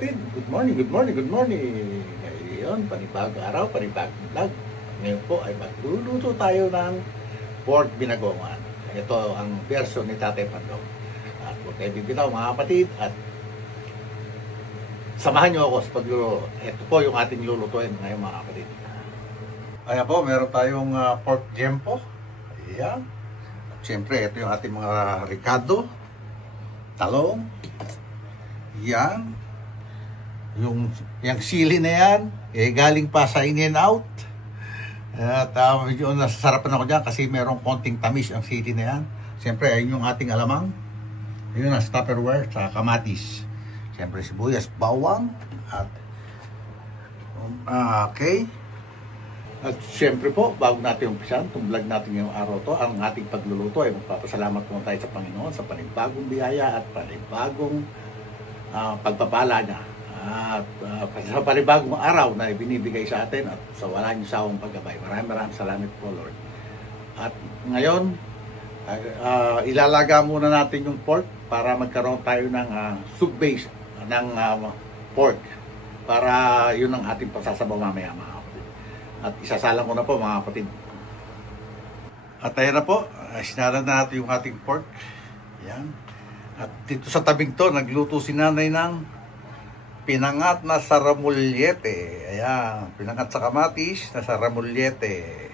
kapatid, good morning, good morning, good morning. Ngayon, panibagong araw, panibagong vlog. Ngayon po ay magluluto tayo ng pork binagongan. Ito ang version ni Tatay Pandong. At huwag kayo bibitaw mga kapatid at samahan nyo ako sa pagluluto. Ito po yung ating lulutuin ngayon mga kapatid. Ayan po, meron tayong pork jempo. Ayan. Siyempre, ito yung ating mga ricado, talong. Yan. Yung sili na yan, galing pa sa in and out. At medyo nasasarapan ako dyan kasi merong konting tamis ang sili na yan. Siyempre, ayun yung ating alamang. Ayun ang Tupperware sa kamatis. Siyempre, sibuyas, bawang. At okay. At siyempre po, bago natin umpisan, itong vlog natin ngayong araw to, ang ating pagluluto ay magpapasalamat po tayo sa Panginoon sa panibagong biyaya at panibagong pagpapala niya. At sa panibagong araw na ibinibigay sa atin at sa wala niyong sawang paggabay. Maraming salamat po, Lord. At ngayon, ilalaga muna natin yung pork para magkaroon tayo ng soup base ng pork. Para yun ang ating pasasabaw mamaya mga kapatid. At isasalang ko na po mga kapatid. At ayun na po, sinalan na natin yung ating pork. Yan. At dito sa tabing to, nagluto si nanay ng pinangat na saramulyete. Ayan, pinangat sa kamatis na saramulyete.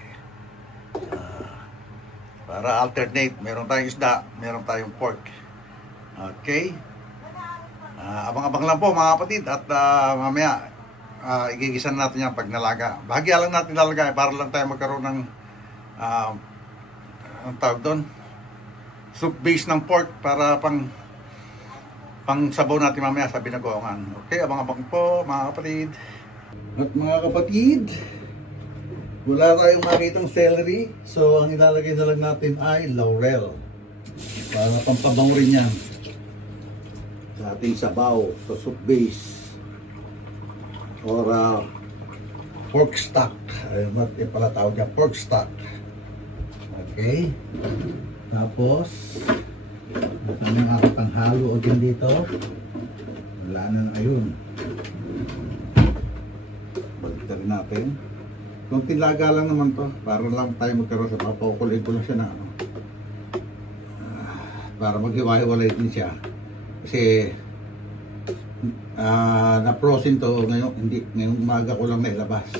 Para alternate, meron tayong isda, meron tayong pork. Okay. Abang-abang lang po mga kapatid at mamaya igigisan natin yan pag nalaga. Bahagya lang natin lalagay para lang tayo magkaroon ng ang tawag doon, soup base ng pork para pang sabaw natin mamaya sa binagongan. Okay, abang-abang po mga kapatid. At mga kapatid, wala tayong makitang celery, so ang ilalagay na lang natin ay laurel para pampabango rin yan sa ating sabaw, sa soup base or pork stock. Ayun, yung pala tawag niya, pork stock. Okay, tapos kami ang panghalo o din dito. Wala na, ayun, baliktad natin. Kunting laga lang naman to para lang tayo magkaroon sa papakukulay ko lang siya na para maghiwa-hiwalay din siya kasi na-frozen to ngayon, hindi, ngayong umaga ko lang nailabas.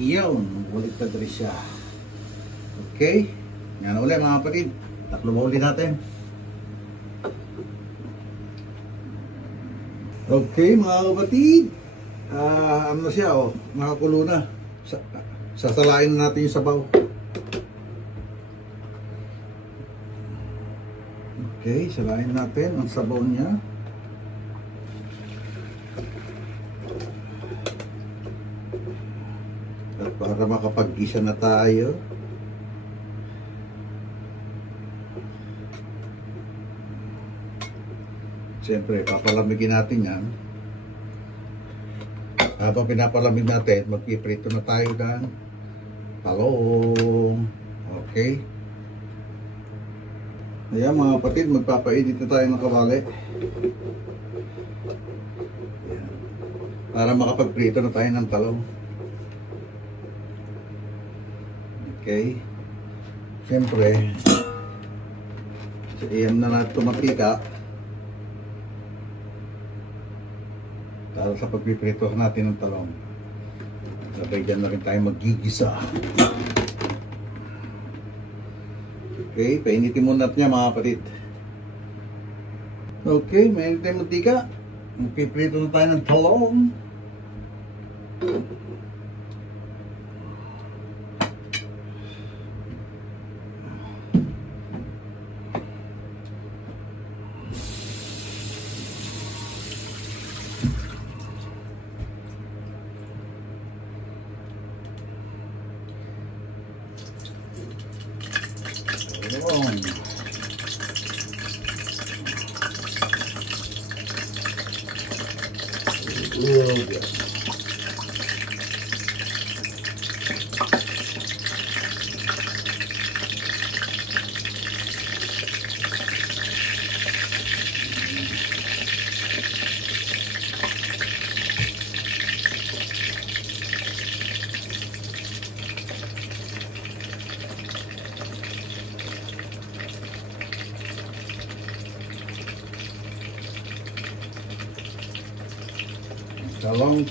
Iyon, baliktad rin siya. Okay, yan ulit mga kapatid, tatlo ba ulit natin? Okay mga kapatid, ano na siya, nakakulo na. Sasalain natin yung sabaw. Okay, salain natin ang sabaw niya. At para makapag-gisa na tayo, siyempre papalamigin natin yan. Habang pinapalamig natin, magpiprito na tayo ng talong. Okay. Ayan mga kapatid, magpapainit na tayo ng kawali. Ayan. Para makapagprito na tayo ng talong. Okay. Siyempre, iyan na natin tumatika para sa pagpiprito natin ng talong. Sabay dyan na rin tayo magigisa. Okay, painitin muna natin yan mga kapatid. Okay, mainit na yung mantika. Magpiprito na tayo ng talong. Good. Talong.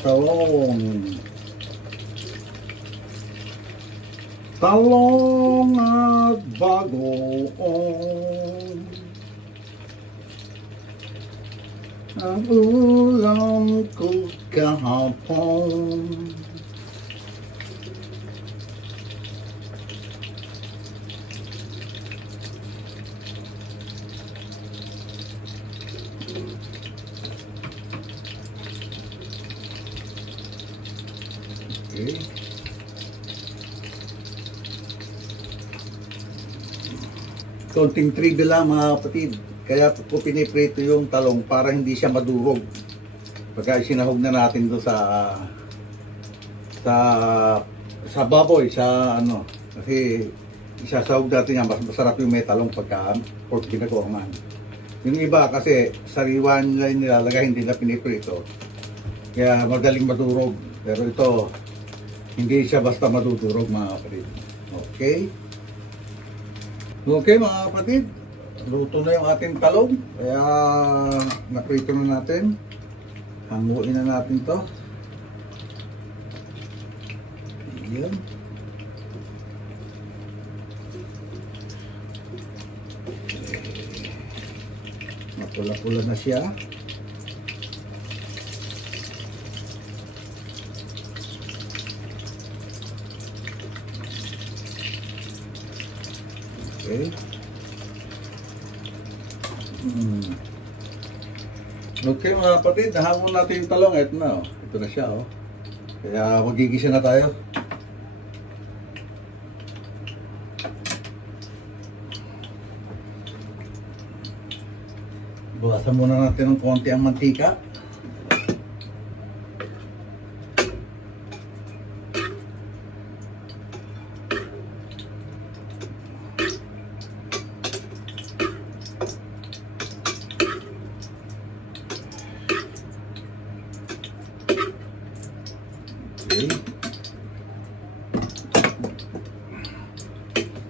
Talong at bagoong. Ang ulam ko kahapon. Okay. Konting trigger lang mga kapatid. Kaya ko piniprito yung talong para hindi siya madurog. Pagka isinahog na natin doon sa baboy, sa ano. Kasi isasahog natin yan, mas masarap yung may talong pagka pork ginagawangan. Yung iba kasi sariwan nila nilalagay, hindi na piniprito. Kaya madaling madurog. Pero ito, hindi siya basta madudurog mga kapatid. Okay? Okay mga kapatid, luto na yung ating talong. Kaya naprito na natin. Hanguin na natin to. Ayan. Mapula-pula na siya. Okay. Okay mga kapatid, nahamon natin yung talong. Ito na, oh. Ito na siya. Oh. Kaya magigisa na tayo. Bawasan muna natin ng konti ang mantika.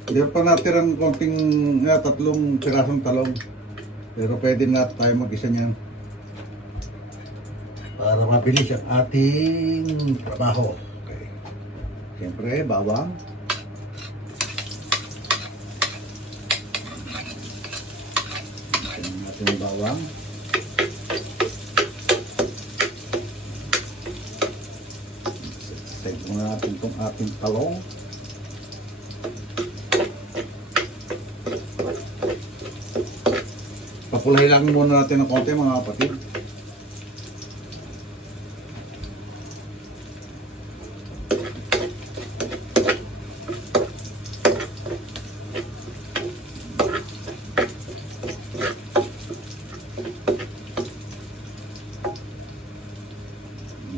Meron pa natin konting tatlong pirasong talong. Pero pwede na tayo mag-isa niyan. Para mabilis ang ating trabaho. Okay. Siyempre, bawang. Ito natin yung bawang. Save muna natin itong ating talong. Papulahin lang muna natin ng konti mga kapatid.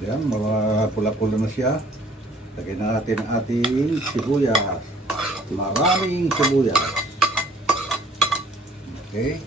Yan, pula-pula na siya. Lagyan natin ang ating sibuyas. Maraming sibuyas. Okay.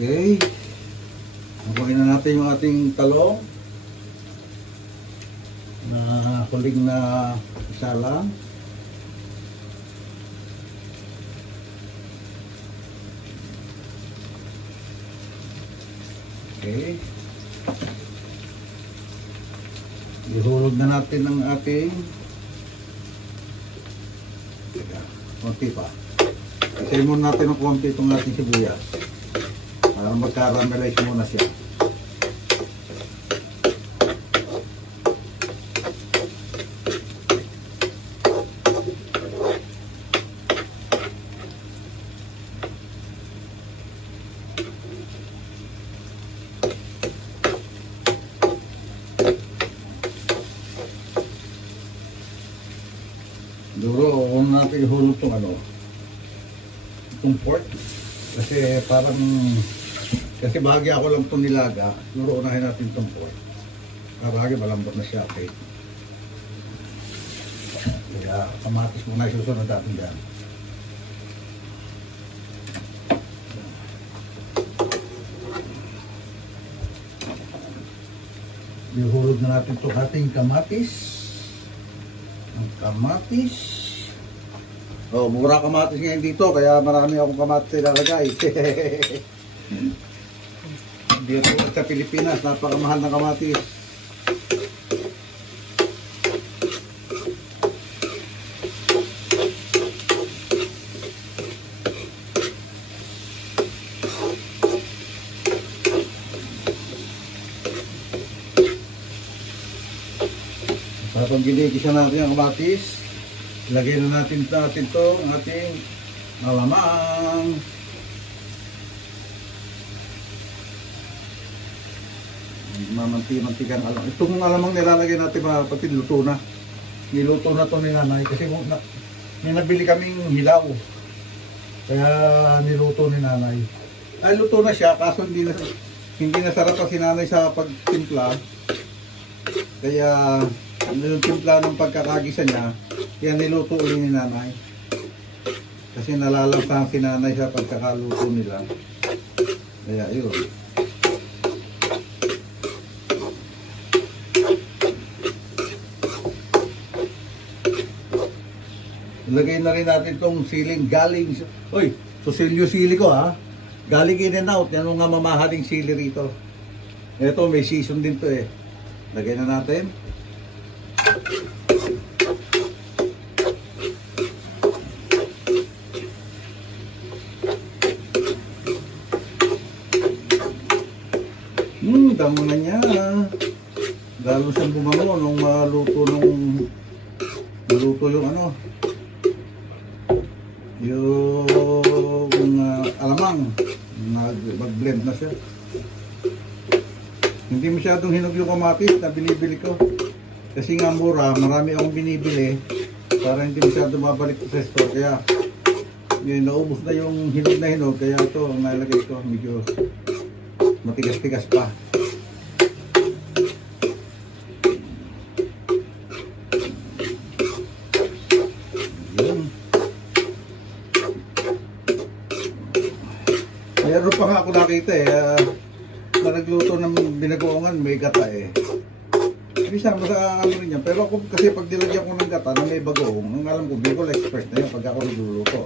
Okay. Habuin na natin yung ating talong na huling na isa lang. Okay. Ihulog na natin ang ating konti pa. Isayin muna natin ng konti itong ating sibuyas. Para mag-caramelize muna siya. pork. Kasi parang, kasi bahagi ako lang itong nilaga. Siguro unahin natin itong pork. Bahagi malambot na siya, okay. Kaya kamatis muna isusunod natin dyan. Ihulog na natin itong ating kamatis. Ang kamatis. Oh, mura kamatis ngayon dito, kaya marami akong kamatis ilalagay. Dito sa Pilipinas, napakamahal ng kamatis. Pag ginigisa natin ang kamatis, lagay na natin ito ang ating alamang. Mamanti-mantikan alamang. Itong alamang nilalagay natin mga kapatid, luto na. Niluto na ito ni nanay kasi may nabili kaming hilaw. Kaya niluto ni nanay. Ay, luto na siya kaso hindi na sarap pa si nanay sa pagtimpla. Kaya yung timpla ng pagkakagisa niya, yan niluto ulit ni nanay. Kasi nalalamsahan si nanay sa pagkakaluto nila. Kaya yun. Ilagay na rin natin itong siling galing. Uy, susilyo sili ko ha. Galing in and out. Yan nga mamahaling sili rito. Ito may season din to eh. Lagay na natin. Damo na niya. Lalo siyang bumango nung maluto yung ano. Yung alamang. Mag-blend na siya. Hindi masyadong hinog yung kamatis na binibili ko. Kasi nga mura, marami akong binibili para hindi masyadong mabalik sa store. Kaya yun, naubos na yung hinog na hinog. Kaya ito, ang nalagay ko, medyo matigas-tigas pa. Meron pa nga ako nakita eh, na nagluto ng binagoongan, may gata eh. Hindi siya masakakano rin yan. Pero ako kasi pag nilagyan ko ng gata na may bagoong, ang alam ko, Bicol Express na yun pag ako nagluluto.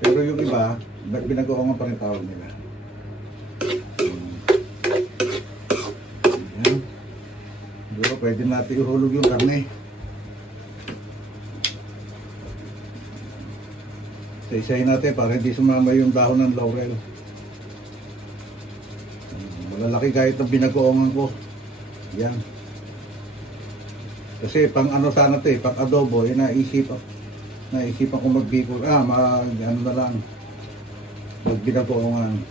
Pero yung iba, binagoongan pa rin tawag nila. Siguro pwede natin ihulog yung karne. Isa-isahin natin para hindi sumama yung dahon ng laurel. Malalaki kahit ang binagoongan ko. Yan. Kasi pang ano sana ito eh, pang adobo, eh, naisipan ko magbikol. Ano na lang. Pag binagoongan.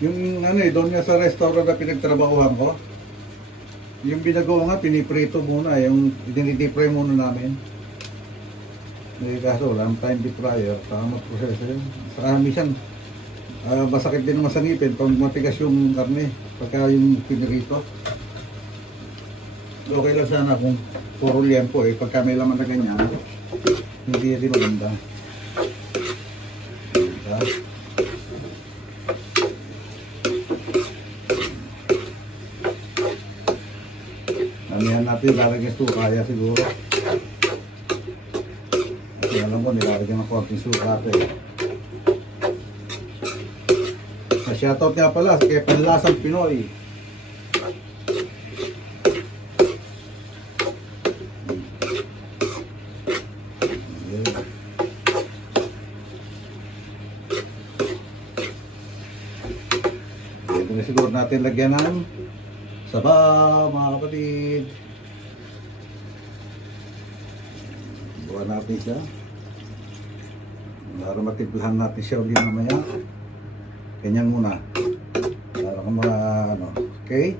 Yung ano eh, doon nga sa restaurant na pinagtrabahuhan ko, yung binagoongan, piniprito muna. Yung dinidipray muna namin. Kaso, long time deep fryer, tamang proseso yun. Saka minsan, masakit din naman sa ngipin pag matigas yung karne, pagka yung pinirito. Okay lang sana kung puro liempo eh, pagka may laman na ganyan, hindi rin maganda. Diba? Amihan natin, lalagyan ito, kaya siguro. Kasi alam ko, nilalagyan ng konting suka ito eh. Shoutout nga pala kay Panlasang Pinoy. Ito na siguro natin lagyan ng sabaw mga kapatid. Buwan natin siya. Para matimplahan natin siya ulit mamaya. Ganyan muna. Para kung mga ano. Okay?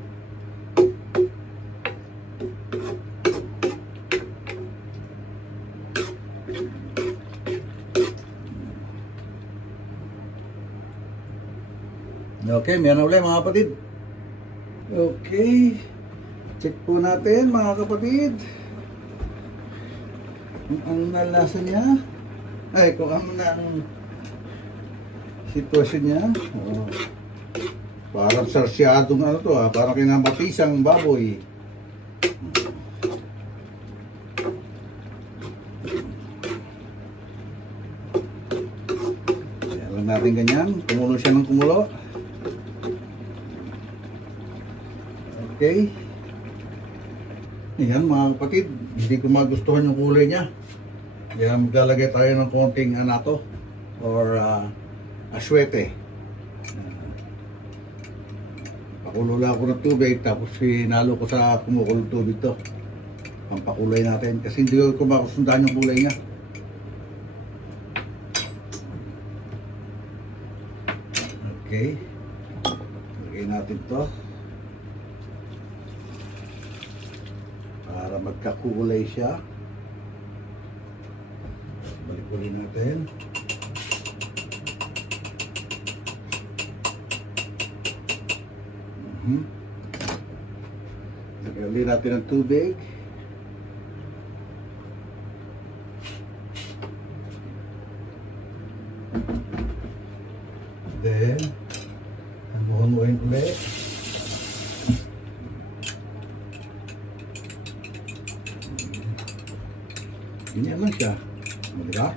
Okay, meron na ulit mga kapatid. Okay. Check po natin mga kapatid. Kung ano na lasa niya. Ay, kung ano na ang sitwasyon niya. Oh. Parang sarsyadong ano to ha. Parang kinamatisang baboy. Kaya lang natin ganyan. Kumulo siya ng kumulo. Okay. Yan mga kapatid. Hindi ko magustuhan yung kulay niya. Kaya maglalagay tayo ng konting anato or aswete. Pakulo lang ako ng tubig tapos hinalo ko sa kumukulong tubig to. Pampakulay natin kasi hindi ko makusundahan yung kulay niya. Okay. Lagay natin to. Para magkakulay siya. Balik ulit natin. Lagyan ulit natin ng tubig. Then, hamuhamuin ulit. Ganyan lang siya. Diba?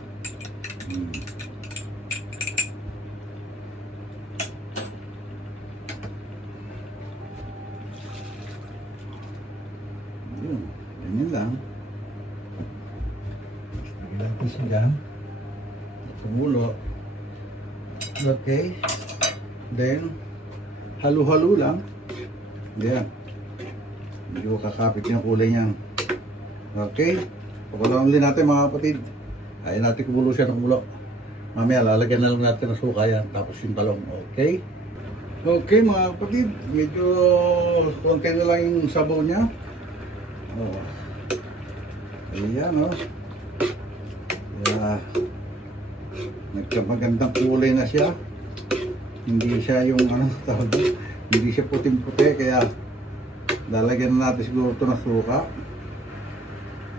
Yun. Ganyan lang. Lagyan natin siya dyan. Kumulo. Okay. Then, halo-halo lang. Yan. Medyo kakapit yung kulay niyan. Okay. Pakuloan ulit natin mga kapatid. Ayaw natin kumulo siya ng kumulo. Mamaya lalagyan na lang natin ng suka yan. Tapos yung talong. Okay. Okay mga kapatid. Medyo konti na lang yung sabaw niya. Oh. Ayan o. Yeah. Nagkamagandang kulay na siya. Hindi siya yung ano tawag. Hindi siya puting-puti. Kaya lalagyan na natin siguro ito ng suka.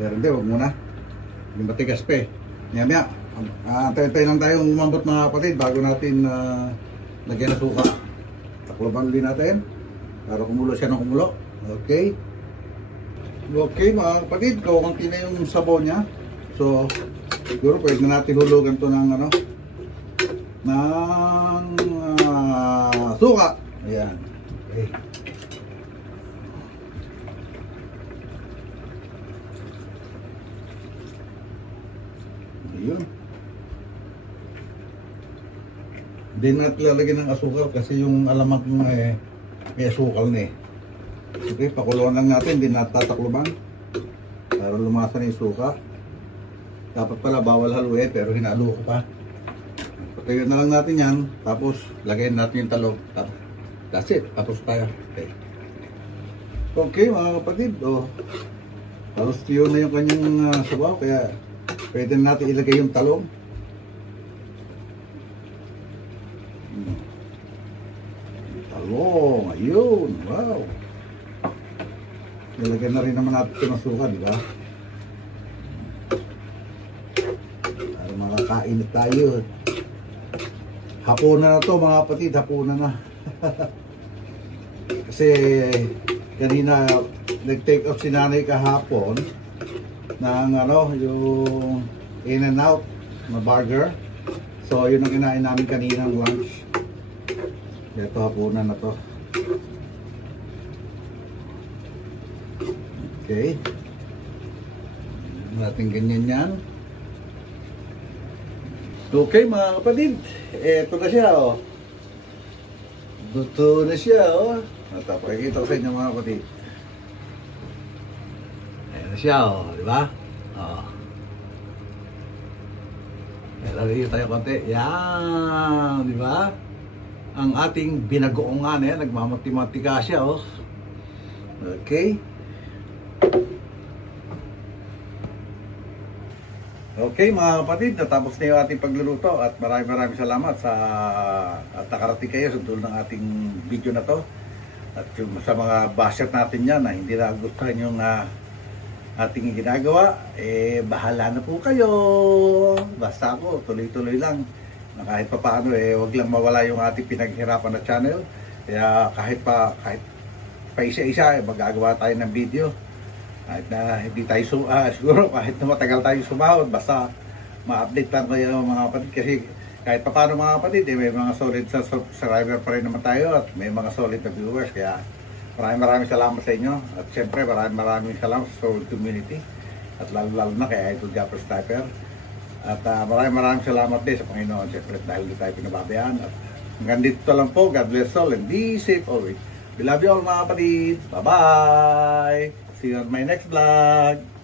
Pero hindi, wag muna. Hindi matigas pa eh. Maya-maya. Antay-antay lang tayong umambot mga kapatid bago natin lagyan ng suka. Takloban ulit natin. Para kumulo siya ng kumulo. Okay. Okay mga kapatid. Kaunti na yung sabaw niya. So, siguro pwede na natin hulugan to ng ano. Ng suka. Ayan. Okay. Yun. Hindi natin lalagyan ng asukal kasi yung alamak mo may asukal na eh. Okay, pakuluan lang natin, hindi natatakloban para lumasan yung suka. Dapat pala bawal haluin pero hinalo ko pa. Patayin na lang natin yan, tapos lagayin natin yung talong. That's it, tapos tayo. Okay, okay mga kapatid, halos tiyo na yung kanyang sabaw kaya pwede natin ilagay yung talong. Talong, ayun, wow. Ilagay na rin naman natin ito ng suka, di ba? Para makakain na tayo. Hapunan na to mga kapatid, hapunan na. Kasi kanina nag-take off si nanay kahapon ng ano, yung In-N-Out na burger. So yun ang kinain namin kaninang lunch. Ito hapunan na to. Okay. Natin ganyan yan. Okay mga kapatid. Ito na siya oh. Luto na siya oh. Pakikita ko sa inyo mga kapatid. Ayan na siya oh. Diba? Oh. Lalagay tayo konti. Yan. Diba? Ang ating binagoongan eh. Nagmamati-matika siya oh. Okay. Okay mga kapatid, natapos na yung ating pagluluto at maraming salamat at nakarating kayo sa dulo ng ating video na to. At yung sa mga basher natin yan na hindi nagustuhan yung ating ginagawa, bahala na po kayo. Basta ako, tuloy-tuloy lang. Na kahit pa paano, wag lang mawala yung ating pinaghirapan na channel. Kaya kahit pa isa-isa, magagawa tayo ng video. Kahit na hindi tayo siguro kahit na matagal tayo sumahod, basta ma-update lang kayo mga kapatid, kasi kahit pa paano mga kapatid, may mga solid subscriber pa rin naman tayo at may mga solid na viewers. Kaya maraming salamat sa inyo at syempre maraming salamat sa Soul Community at lalo na kay Idol Japper Sniper at maraming salamat din sa Panginoon syempre dahil hindi tayo pinababayaan. At hanggang dito lang po. God bless all and be safe always. We love you all mga kapatid. Bye bye. See you on my next vlog.